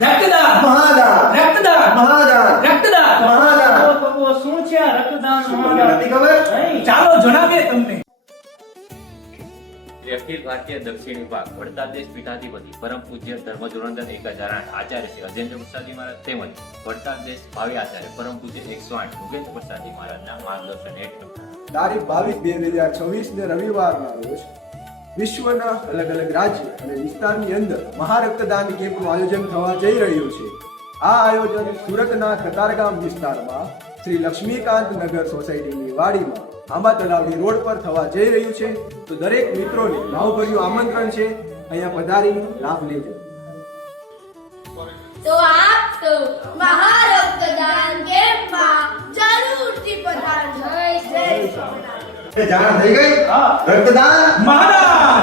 રક્તદાન મહાદાન રક્તદાન મહાદાન રક્તદાન મહાદાન તો શું છે આ રક્તદાન તમને નથી ખબર? નહીં. ચાલો જણાવીએ તમને. અખિલ ભારતીય દક્ષિણ વિભાગ વડતાલ દેશ પીઠાધિપતિ પરમ પૂજ્ય ધર્મધુરંદર 1008 આચાર્ય શ્રી અજેન્દ્ર પ્રસાદજી મહારાજ તેમજ વડતાલ દેશ ભાવિ આચાર્ય પરમ પૂજ્ય 108 મુકેન્દ્ર પ્રસાદજી મહારાજના માર્ગદર્શન હેઠળ તારીખ 22/2026 ને રવિવારના રોજ વિશ્વના અલગ અલગ રાજ્ય અને વિસ્તારની અંદર મહારક્તદાન કેમ્પનું આયોજન થવા જઈ રહ્યું છે. આ આયોજન સુરતના કતારગામ વિસ્તારમાં શ્રી લક્ષ્મીકાંત નગર સોસાયટીની વાડીમાં આંબા તલાવડી રોડ પર થવા જઈ રહ્યું છે. તો દરેક મિત્રોને ભાવભર્યું આમંત્રણ છે, અહીંયા પધારી લાભ લેજો. તો આપ તો મહારક્તદાન કેમ્પમાં જરૂરથી પધારજો. જય શ્રી રામ. જાણ થઈ ગઈ? રક્તદાન મહાદાન